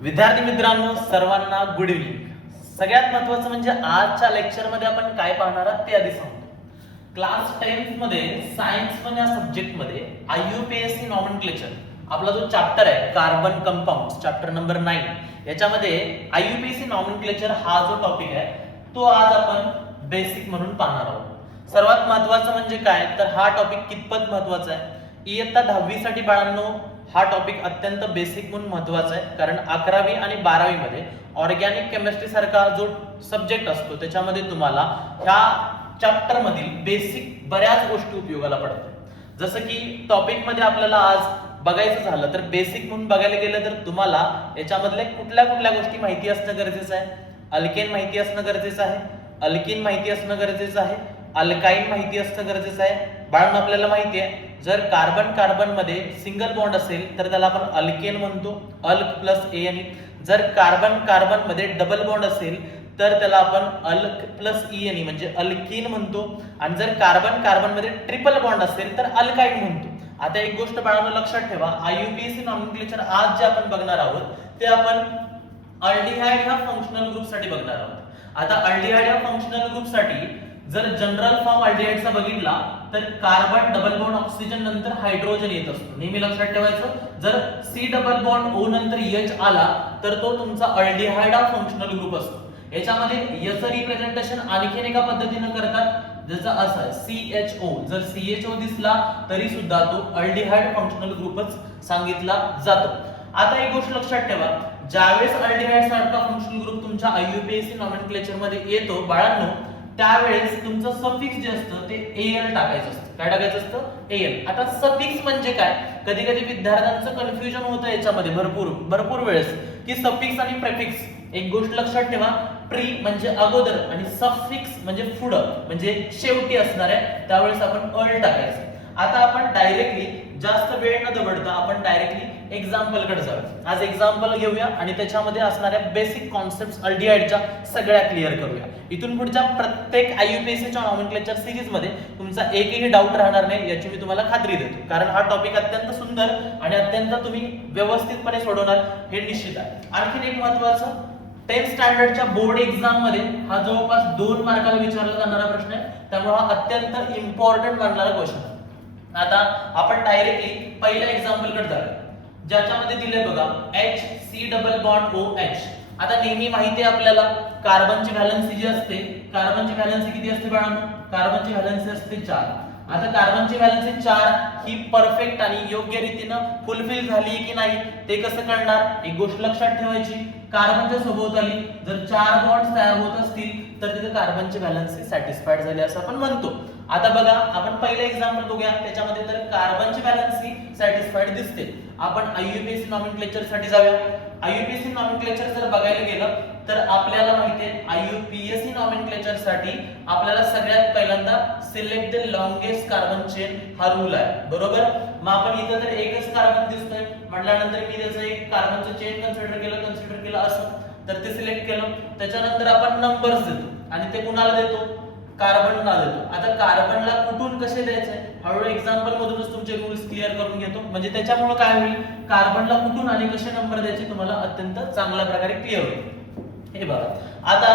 विद्यार्थी मित्रांनो, सर्वांना गुड इव्हनिंग. सगळ्यात महत्त्वाचं म्हणजे आजच्या लेक्चरमध्ये आपण काय पाहणार आहोत ते आधी सांगतो. क्लास 10th मध्ये सायन्स या सब्जेक्टमध्ये IUPAC नॉमेनक्लेचर आपला जो चॅप्टर आहे कार्बन कंपाऊंड्स चॅप्टर नंबर 9 याच्यामध्ये IUPAC नॉमेनक्लेचर हा जो टॉपिक आहे तो आज आपण बेसिक म्हणून पाहणार आहोत. सर्वात महत्त्वाचं म्हणजे काय तर हा टॉपिक कितपत महत्त्वाचा आहे. इयत्ता 10वी साठी बाळांनो हा टॉपिक अत्यंत बेसिक म्हणून महत्त्वाचा आहे, कारण 11वी आणि 12वी मध्ये ऑर्गॅनिक केमिस्ट्री सारखा जो सब्जेक्ट असतो त्याच्यामध्ये तुम्हाला ह्या चॅप्टर मधील बेसिक बऱ्याच गोष्टी उपयोगाला पडतात. जसं की टॉपिक मध्ये आपल्याला आज बघायचं झालं तर बेसिक म्हणून बघायला गेलं तर तुम्हाला याच्यामधले कुठल्या कुठल्या गोष्टी माहिती असणं गरजेचं आहे. अल्केन माहिती असणं गरजेचं आहे, अल्किन माहिती असणं गरजेचं आहे, अल्काईन माहिती असणं गरजेचं आहे. बाळांनो आपल्याला माहिती आहे जर कार्बन कार्बन मध्ये सिंगल बॉन्ड असेल तर त्याला आपण अल्केन म्हणतो, अल्क प्लस एन. जर कार्बन कार्बन मध्ये डबल बॉन्ड असेल तर त्याला आपण अल्क प्लस ईएन म्हणजे अल्किन म्हणतो, आणि जर कार्बन कार्बन मध्ये ट्रिपल बॉन्ड असेल तर अल्काईन म्हणतो. आता एक गोष्ट बाळांनो लक्षात ठेवा, IUPAC नॉमेनक्लेचर आज जे आपण बघणार आहोत ते आपण अल्डिहाइड ह्या फंक्शनल ग्रुप साठी बघणार आहोत. आता अल्डिहाइड ह्या फंक्शनल ग्रुप साठी जर जनरल फॉर्म अल्डिहाइडचा बघितला तर कार्बन डबल बॉन्ड ऑक्सिजन नंतर हायड्रोजन येत असतो. नेहमी लक्षात ठेवायचं, जर C डबल बॉन्ड O नंतर H आला तर तो तुमचा अल्डिहाइड हा फंक्शनल ग्रुप असतो. याच्यामध्ये याचं रिप्रेझेंटेशन आणखीन एका पद्धतीने करतात, जसं असं आहे CHO. जर CHO दिसला तरी सुद्धा तो अल्डिहाइड फंक्शनल ग्रुपच सांगितला जातो. आता एक गोष्ट लक्षात ठेवा, ज्यावेळेस अल्डिहाइड सारखा फंक्शनल ग्रुप तुमच्या IUPAC नॉमेनक्लेचर मध्ये येतो बाळांनो त्यावेळेस तुमचं सफिक्स जे असतं ते AL टाकायचं असतं. काय टाकायचं असतं? AL. आता सफिक्स म्हणजे काय, कधी कधी विद्यार्थ्यांचं कन्फ्युजन होतं याच्यामध्ये भरपूर वेळेस की सफिक्स आणि प्रेफिक्स. एक गोष्ट लक्षात ठेवा, प्री म्हणजे अगोदर आणि सफिक्स म्हणजे पुढं म्हणजे शेवटी असणार आहे, त्यावेळेस आपण अल टाकायचं. आता आपण डायरेक्टली जास्त वेळ न दवडता आपण डायरेक्टली एक्झाम्पल कडे जाऊया. आज एक्झाम्पल घेऊया आणि त्याच्यामध्ये असणाऱ्या बेसिक कॉन्सेप्ट्स अल्डिहाइडच्या सगळ्या क्लिअर करूया. इथून पुढच्या प्रत्येक IUPACच्या नॉमेनक्लेचर सिरीज मध्ये तुमचा एकही डाऊट राहणार नाही याची मी तुम्हाला खात्री देतो, कारण हा टॉपिक अत्यंत सुंदर आणि अत्यंत तुम्ही व्यवस्थितपणे सोडवणार हे निश्चित आहे. आणखीन एक महत्त्वाचं, 10th स्टँडर्डच्या बोर्ड एक्झाम मध्ये हा जवळपास 2 मार्काला विचारला जाणारा प्रश्न आहे, त्यामुळे हा अत्यंत इम्पॉर्टंट मानणारा क्वेश्चन आहे. आता आपण डायरेक्टली पहिल्या एक्झाम्पल कडे जाऊया, ज्याच्यामध्ये दिले बघा HC डबल बॉन्ड OH. आता नेहमी माहिती आहे आपल्याला कार्बनची व्हॅलेन्सी जी असते, कार्बनची व्हॅलेन्सी किती असते बाळांनो? कार्बनची व्हॅलेन्सी असते 4. आता कार्बनची व्हॅलेन्सी 4 ही परफेक्ट आणि योग्य रीतीने फुलफिल झाली की नाही ते कसं कळणार? एक गोष्ट लक्षात ठेवायची, कार्बनच्या सभोवताली जर 4 बॉन्ड्स तयार होत असतील तर तिथे कार्बनची व्हॅलेन्सी सॅटिस्फाईड झाली असं आपण म्हणतो. आता बघा आपण पहिलं एक्झाम्पल बघूया, त्याच्यामध्ये तर कार्बनची व्हॅलेन्सी सॅटिस्फाईड दिसते. आपण IUPAC नॉमेनक्लेचर साठी जाऊया. IUPAC नॉमेनक्लेचर जर बघायला गेलं तर आपल्याला माहिती आहे IUPAC नॉमेनक्लेचर साठी आपल्याला सगळ्यात पहिल्यांदा select the longest carbon chain हा रूल आहे, बरोबर? मग आपण इथं तर एकच कार्बन दिसतोय म्हटल्यानंतर मी त्याचं एक कार्बनचं चेन कन्सिडर केलं असं तर ते सिलेक्ट केलं. त्याच्यानंतर आपण नंबर्स देतो आणि ते कुणाला देतो? कार्बनला देतो. आता कार्बनला कुठून कसे द्यायचे हळूहळू एक्झाम्पल मधूनच तुमचे रूल्स क्लिअर करून घेतो, म्हणजे त्याच्यामुळे काय होईल, कार्बनला कुठून आणि कसे नंबर द्यायचे तुम्हाला अत्यंत चांगल्या प्रकारे क्लिअर होईल. हे बघा, आता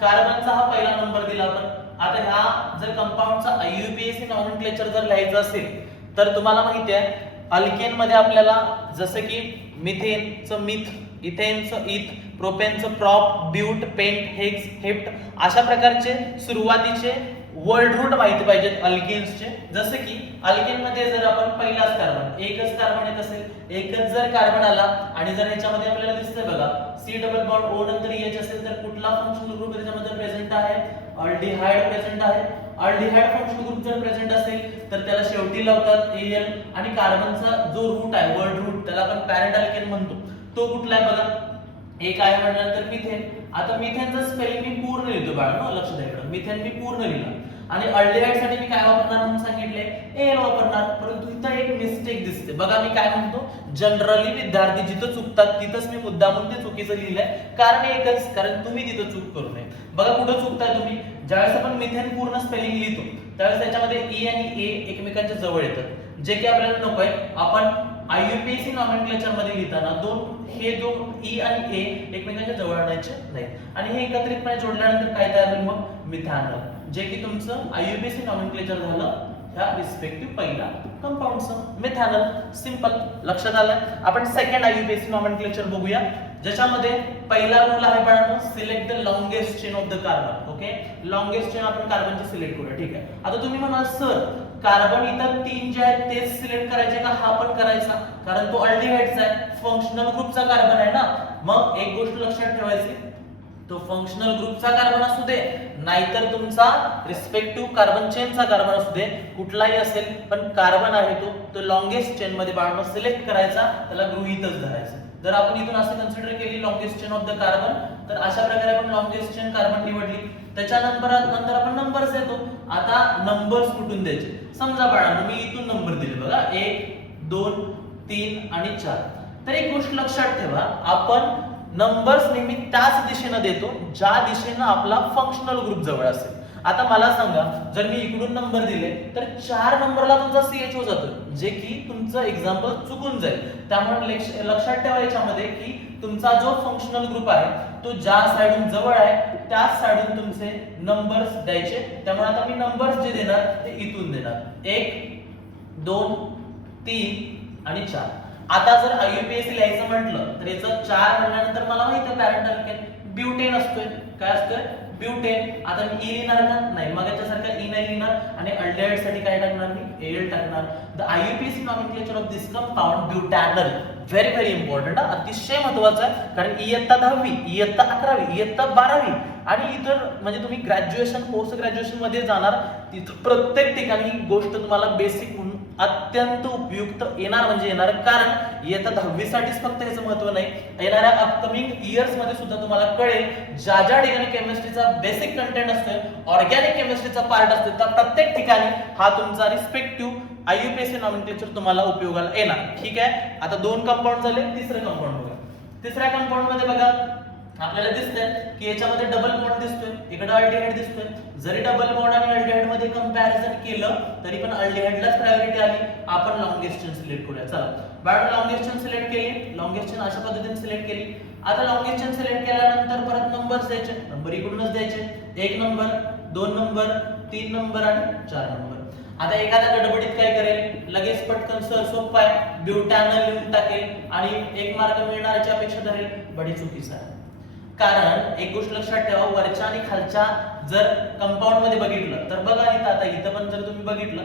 कार्बनचा हा पहिला नंबर दिला आपण. आता ह्या जर कंपाऊंडचा IUPAC नॉमेनक्लेचर जर लिहायचं असेल तर तुम्हाला माहिती आहे अल्केन मध्ये आपल्याला जसं की मिथेनचं मिथ, इथेनचं इथ, प्रोपेनचं prop, but, pent, hex, hept अशा प्रकारचे सुरुवातीचे वर्ड रूट माहिती पाहिजेत अल्केन्सचे. जसं की अल्केन मध्ये जर आपण पहिलाच कार्बन एकच कार्बन येत असेल, एकच जर कार्बन आला आणि जर ह्याच्यामध्ये आपल्याला दिसतंय बघा C डबल बॉन्ड O नंतर H असेल तर कुठला फंक्शनल ग्रुप त्याच्यामध्ये प्रेझेंट आहे? अल्डिहाइड प्रेझेंट आहे. अल्डिहाइड फंक्शनल ग्रुप जर प्रेझेंट असेल तर त्याला शेवटी लावतात AL, आणि कार्बनचा जो रूट आहे वर्ड रूट त्याला आपण पॅरेंट अल्केन म्हणतो. तो कुठला आहे बघा, एक आहे म्हटल्यानंतर मिथेन. आता मिथेनचं स्पेलिंग मी पूर्ण लिहितो बाळांनो, लक्ष द्या इकडे, मिथेन मी पूर्ण लिहिलं. आणि अल्डिहाइड साठी मी काय वापरणार म्हणून सांगितले? AL वापरणार. परंतु इथं एक मिस्टेक दिसते बघा, मी काय म्हणतो जनरली विद्यार्थी जिथं चुकतात तिथंच मी मुद्दामून ते चुकीचं लिहिलंय, कारण एकच, कारण तुम्ही तिथं चूक करू नये. बघा कुठं चुकताय तुम्ही, ज्यावेळेस आपण मिथेन पूर्ण स्पेलिंग लिहितो त्यावेळेस त्याच्यामध्ये E आणि A एकमेकांच्या जवळ येतात, जे की आपल्याला नको आहे. आपण आययुपीएसी नॉमेनक्लेचर मध्ये लिहिताना हे दोन ई आणि ए एकमेकांच्या जवळ आणायचे नाहीत आणि हे एकत्रितपणे जोडल्यानंतर काय तयार होईल मग मिथॅनॉल, जे की तुमचं आययुपीएसी नॉमेनक्लेचर झालं ह्या रिस्पेक्टिव्ह पहिला कंपाऊंडचं मिथॅनॉल. सिंपल, लक्षात आलं. आपण सेकंड आययुपीएसी नॉमेनक्लेचर बघूया, ज्याच्यामध्ये पहिला रूल आहे बाळांनो, select the longest chain of the carbon. Okay, longest chain आपण कार्बनची सिलेक्ट करूया. ठीक आहे, आता तुम्ही म्हणाल सर कार्बन इथं 3 जे आहेत तेच सिलेक्ट करायचे का हा पण करायचा, कारण तो अल्डिहाइड्स आहे, फंक्शनल ग्रुपचा कार्बन आहे ना. मग एक गोष्ट लक्षात ठेवायची, तो फंक्शनल ग्रुपचा कार्बन असू दे नाहीतर तुमचा रिस्पेक्टिव्ह कार्बन चेनचा कार्बन असू दे, कुठलाही असेल, पण कार्बन आहे तो लॉंगेस्ट चेन मध्ये बाळांनो सिलेक्ट करायचा, त्याला गृहीतच धरायचं. जर आपण इथून असं कन्सिडर केली longest chain of the carbon, तर अशा प्रकारे आपण लॉंगेस्ट चेन कार्बन निवडली. त्याच्यानंतर आपण नंबर्स देतो. आता नंबर्स कुठून द्यायचे, समजा बाळांनो मी इथून नंबर दिले बघा, 1 2 3 आणि 4. तर एक गोष्ट लक्षात ठेवा, आपण नंबर्स नेहमी त्याच दिशेने देतो ज्या दिशेने आपला फंक्शनल ग्रुप जवळ असेल. आता मला सांगा, जर मी इकडून नंबर दिले तर 4 नंबरला तुमचा CHO जातो, जे की तुमचं एक्झाम्पल चुकून जाईल. त्यामुळे लक्षात ठेवा याच्यामध्ये की तुमचा जो फंक्शनल ग्रुप आहे तो ज्या साइडून जवळ आहे त्याच साइडून तुमचे नंबर्स द्यायचे. त्यामुळे आता मी नंबर्स जे देणार ते इथून देणार, 1 2 3 आणि 4. आता जर आययुपीएसी लिहायचं म्हटलं तर याचं 4 म्हणल्यानंतर मला माहिती आहे पॅरेंट अल्केन ब्युटेन असतोय. काय असतोय? ब्युटेन. आता मी ई लिहिणार का? नाही, मग याच्यासारखा ई नाही लिहिणार आणि अल्डिहाइड साठी काय टाकणार मी? एल टाकणार. The IUPAC nomenclature of this compound butanal, very important, अतिशय महत्त्वाचं आहे. कारण इयत्ता 10वी, इयत्ता 11वी, इयत्ता 12वी आणि इतर म्हणजे तुम्ही ग्रॅज्युएशन पोस्ट ग्रॅज्युएशन मध्ये जाणार, तिथं प्रत्येक ठिकाणी ही गोष्ट तुम्हाला बेसिक म्हणून अत्यंत उपयुक्त येणार म्हणजे येणार. कारण इयत्ता 10वी साठीच फक्त याचं महत्त्व नाही, येणाऱ्या अपकमिंग इयर्स मध्ये सुद्धा तुम्हाला कळेल ज्या ठिकाणी केमिस्ट्रीचा बेसिक कंटेंट असतोय, ऑर्गॅनिक केमिस्ट्रीचा पार्ट असतोय, त्या प्रत्येक ठिकाणी हा तुमचा रिस्पेक्टिव्ह आययुपीएसी नॉमेनक्लेचर तुम्हाला उपयोगाला येणार. ठीक आहे, आता 2 कंपाऊंड झाले, तिसरं कंपाऊंड बघा. तिसऱ्या कंपाऊंड मध्ये बघा आपल्याला दिसतंय की याच्यामध्ये डबल बॉन्ड दिसतोय, इकडे अल्डिहाइड दिसतोय. जरी डबल बॉन्ड आणि अल्डिहाइड मध्ये कंपॅरिझन केलं तरी पण अल्डिहाइडलाच प्रायोरिटी आली. आपण लॉंगेस्ट चेन सिलेक्ट करूया. चला बाळा, लॉंगेस्ट चेन सिलेक्ट केली, लॉंगेस्ट चेन अशा पद्धतीने सिलेक्ट केली. आता लॉंगेस्ट चेन सिलेक्ट केल्यानंतर परत नंबर्स द्यायचे, नंबर इकडूनच द्यायचे, 1 नंबर 2 नंबर 3 नंबर आणि 4 नंबर. आता एखाद्या गडबडीत काय करेल, लगेच पटकन सर सोपं आहे ब्युटॅनल लिहून टाकेल आणि 1 मार्क मिळण्याची अपेक्षा धरेल, बडी चुकीचं आहे. कारण एक गोष्ट लक्षात ठेवा, वरच्या आणि खालच्या जर कंपाऊंड मध्ये बघितलं तर बघा इथं, आता इथं पण जर तुम्ही बघितलं